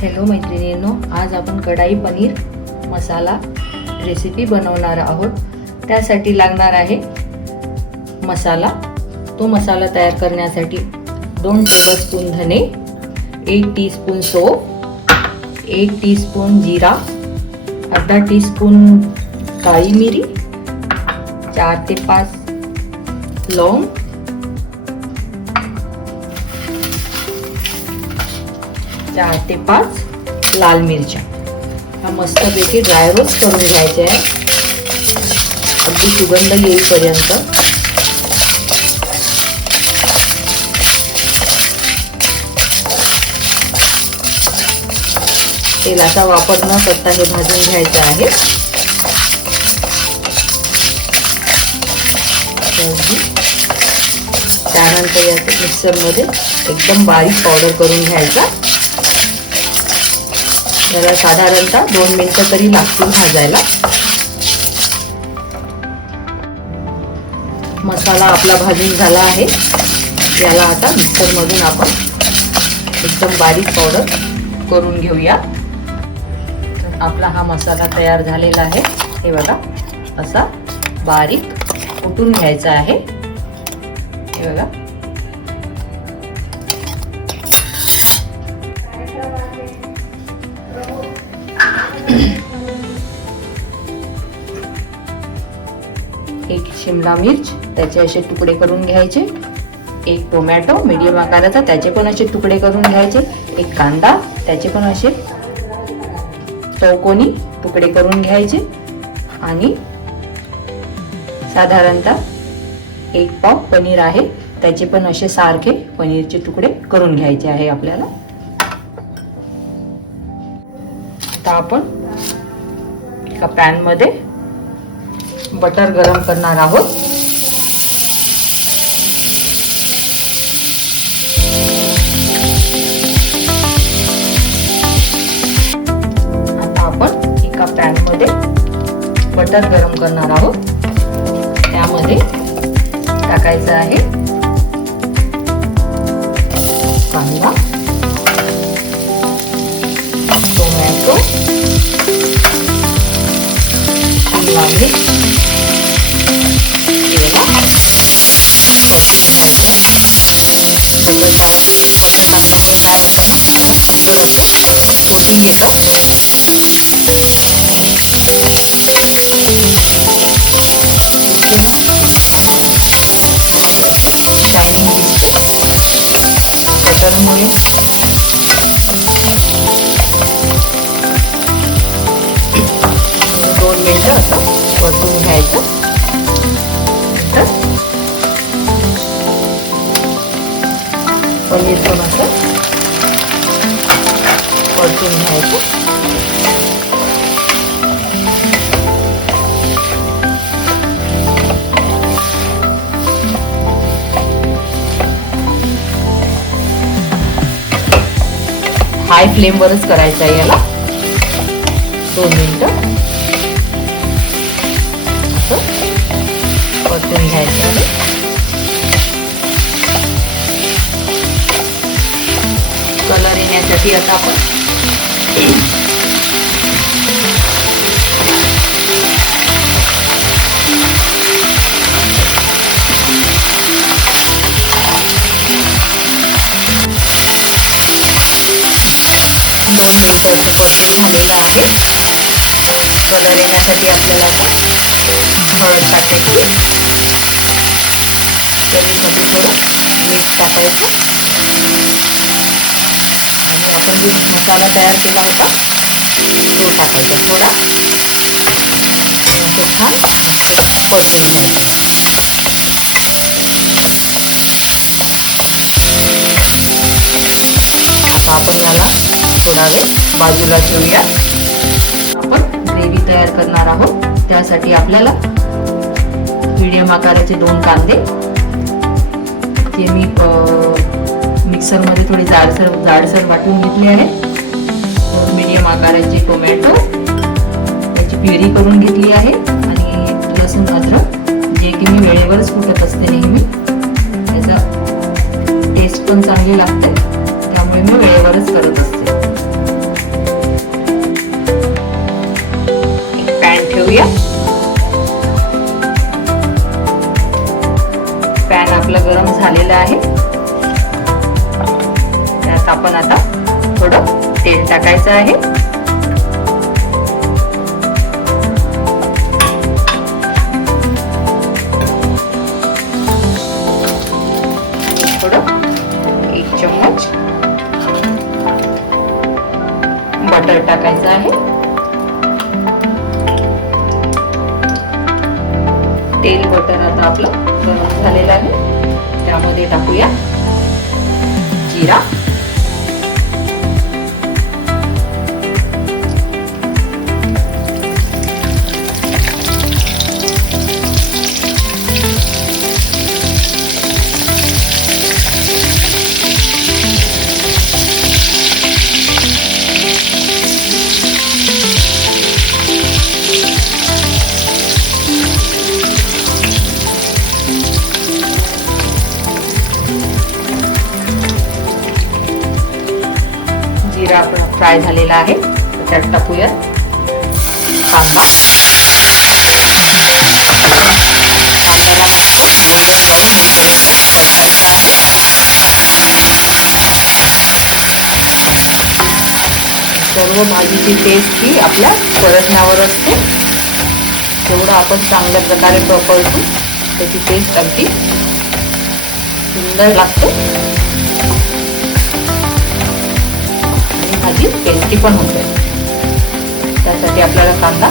Hello मैत्रिणींनो, आज आपण कढाई पनीर मसाला रेसिपी बनवणार आहोत। त्यासाठी लागणार आहे मसाला। तो मसाला तयार करण्यासाठी 2 टेबलस्पून धने, 1 टीस्पून सौंफ, 1 टीस्पून जीरा, अर्धा टीस्पून काळी मिरी, 4 ते 5 लौंग, 4 ते 5 लाल मिरच्या। हा मस्तपैकी ड्राय रोस्ट करून घ्यायचे आहे, अगदी सुगंध येईपर्यंत। तेलाचा वापर न करता हे भाजून घ्यायचे आहे। त्यानंतर याचे मिक्सरमध्ये एकदम बारीक पावडर करून घ्यायचा। याला साधारणतः 2 मिनिटं तरी लागतील भाजायला। मसाला आपला भाजून झाला आहे। याला आता मिक्सरमधून आपण एकदम बारीक पावडर करून घेऊया। तर आपला हा मसाला तयार झालेला आहे। हे बघा, असा बारीक कुटून घ्यायचा आहे। हे बघा, एक शिमला मिर्च, त्याचे असे तुकडे करून घ्यायचे। एक टोमॅटो मीडियम आकाराचा, त्याचे पण असे तुकडे करून घ्यायचे। एक कांदा, त्याचे पण असे चौकोनी तुकडे करून घ्यायचे। आणि साधारणतः 1 पाव पनीर आहे, त्याचे पण असे सारखे पनीरचे तुकडे करून घ्यायचे आहे आपल्याला। आता आपण एका पॅन मध्ये बटर गरम करणार आहोत। आता आपण एका पॅन मध्ये बटर गरम करणार आहोत। त्यामध्ये टाकायचं आहे कांदा, टोमॅटो, शिमला मिर्च, त्यामुळे 2 मिनिटं असं परतून घ्यायचं। नंतर पनीर पण असं परतून घ्यायचं। हाय फ्लेम वरच करायचं आहे याला। 2 मिनिटं असं परतून घ्यायचं आहे। कलर येण्यासाठी आता आपण झालेला आहे। कलर येण्यासाठी आपल्याला आता हळद टाकायची, चवीसाठी थोडं मीठ टाकायचं आणि आपण जो मसाला तयार केला होता तो टाकायचा थोडा। असं छान परतून घ्यायचं। आता आपण याला थोडा वेळ बाजूला ठेवूया। आपण ग्रेव्ही तयार करणार आहोत। त्यासाठी आपल्याला मीडियम आकाराचे 2 कांदे, ते मी मिक्सर मध्ये थोडे जाडसर वाटून घेतले आहे। मीडियम आकाराचे टोमॅटो, त्याची प्युरी करून घेतली आहे। आणि लसूण अद्रक, जे की मी वेळेवरच कुटत असते नेहमी, त्याचा टेस्ट पण चांगली लागते, त्यामुळे मी वेळेवरच करत असते। ठेवूया. पॅन आपला गरम झालेला आहे. त्यात आपण आता थोडं तेल टाकायचं आहे. थोडं 1 चम्मच बटर टाकायचं आहे. तेल बटर आता आपलं गरम झालेलं आहे. त्यामध्ये टाकूया जिरा, जिरा आपण फ्राय झालेला आहे. त्यात टाकूया कांदा. कांद्याला मस्त गोल्डन ब्राऊन होईपर्यंत परतायचं आहे. सर्व भाजीची टेस्ट ही आपल्या परतण्यावर असते. जेवढं आपण चांगल्या प्रकारे परतू त्याची टेस्ट अगदी सुंदर लागते. भाजी टेस्टी पण होते. त्यासाठी आपल्याला कांदा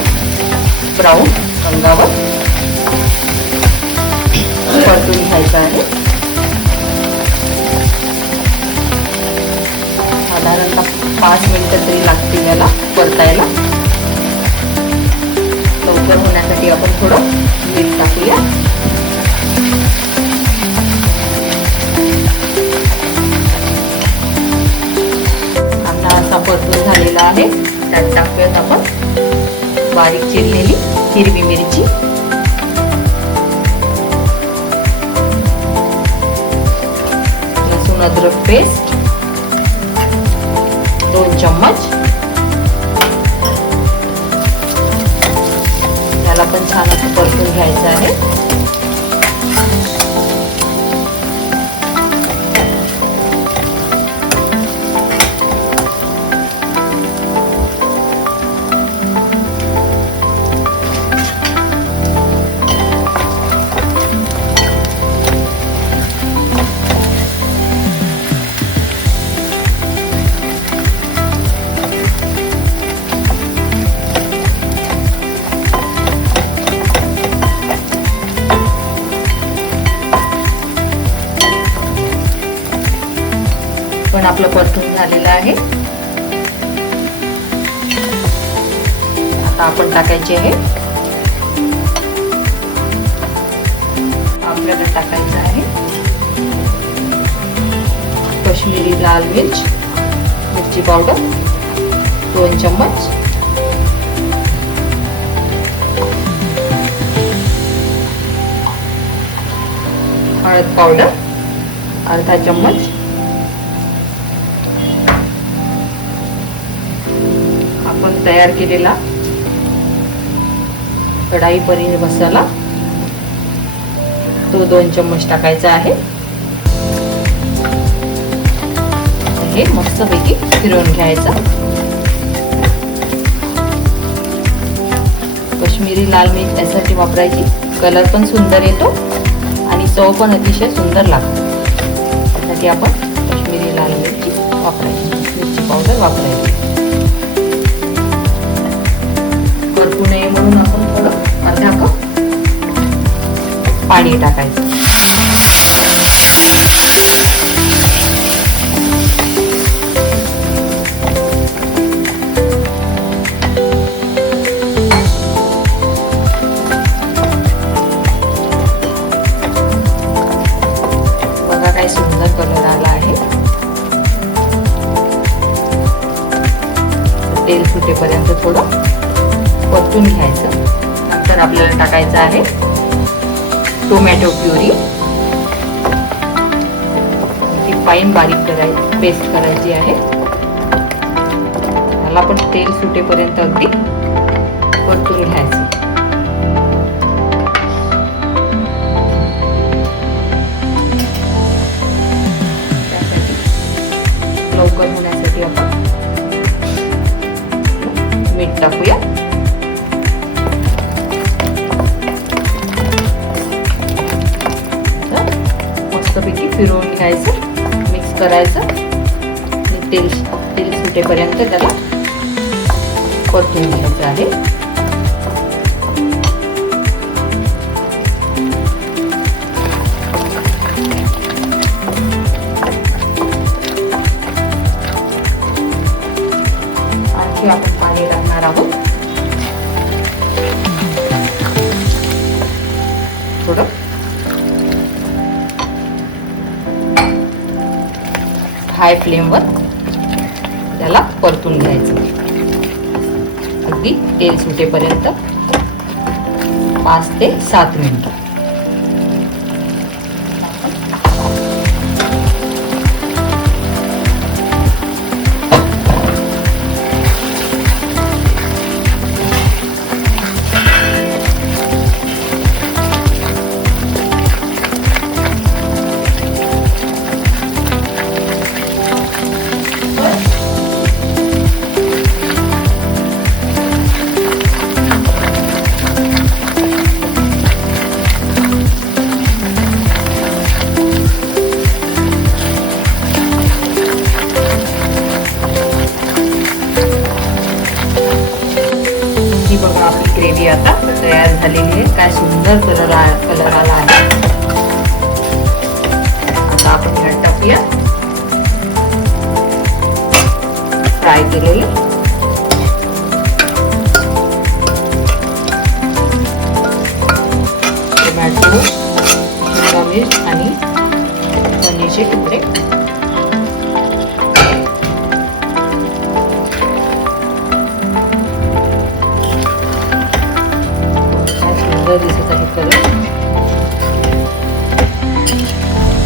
ब्राऊन रंगावर परतून घ्यायचा आहे. साधारणतः 5 मिनिटं तरी लागतील याला परतायला. लवकर होण्यासाठी आपण थोडं मीठ टाकूया. परतून झालेला आहे. त्यात टाकूयात आपण बारीक चिरलेली हिरवी मिरची, लसूण अद्रक पेस्ट 2 चम्मच. त्याला पण छान असं परतून घ्यायचं आहे. पण आपलं परतून झालेलं आहे. आता आपण टाकायचे आहे आपल्याला टाकायचं आहे काश्मीरी लाल मिरची पावडर 2 चम्मच, हळद पावडर अर्धा चम्मच, आपण तयार केलेला कढाई पनीर मसाला तो 2 चम्मच टाकायचा आहे. हे मस्तपैकी फिरवून घ्यायचा. काश्मीरी लाल मिर्च यासाठी वापरायची, कलर पण सुंदर येतो आणि चव पण अतिशय सुंदर लागते. त्यासाठी आपण काश्मीरी लाल मिरची वापरायची, मिरची पावडर वापरायची. परतू नये म्हणून आपण थोडं अर्धा कप पाणी टाकायचं. बघा काय सुंदर कलर आला आहे. तेल सुटेपर्यंत थोडं परतून घ्यायचं. नंतर आपल्याला टाकायचं आहे टोमॅटो प्युरी. ती फाईन बारीक पेस्ट करायची आहे. त्याला पण तेल सुटेपर्यंत अगदी परतून घ्यायचं. लवकर होण्यासाठी आपण मीठ टाकूया. मस्तपैकी फिरवून घ्यायचं, मिक्स करायचं आणि तेल सुटेपर्यंत त्याला परतून घ्यायचं आहे. आणखी आपण पाणी टाकणार आहोत थोडं. हाय फ्लेमवर त्याला परतून घ्यायचं अगदी तेल सुटेपर्यंत 5 ते 7 मिनिटं. बघा आपली ग्रेव्ही आता तयार झालेली आहे. काय सुंदर कलर आला आहे. आता आपण ह्यात टाकूया फ्राय केलेले टोमॅटो, शिमला मिर्च आणि पनीरचे तुकडे. दिसत आहे कलर.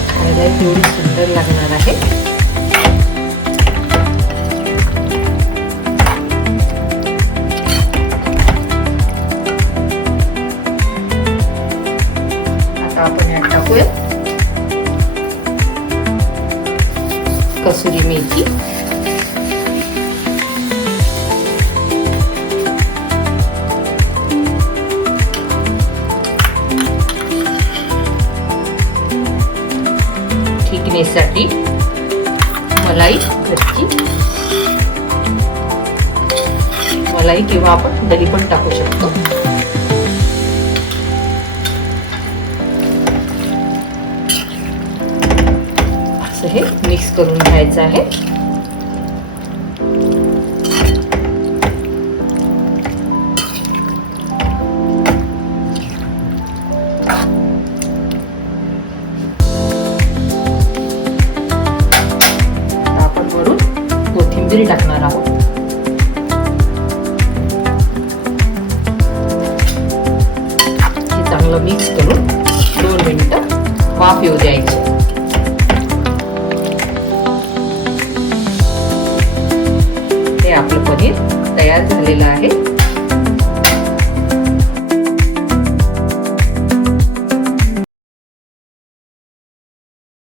खायला तेवढी सुंदर लागणार आहे. आता आपण यात टाकूया कसुरी मेथी, साठी मलाई, घरची मलाई किंवा आपण दही पण टाकू शकतो. असं हे मिक्स करून घ्यायचं आहे. कोथिंबीर टाकणार आहोत. हे चांगलं मिक्स करून 2 मिनिटं वाफ येऊ द्यायची.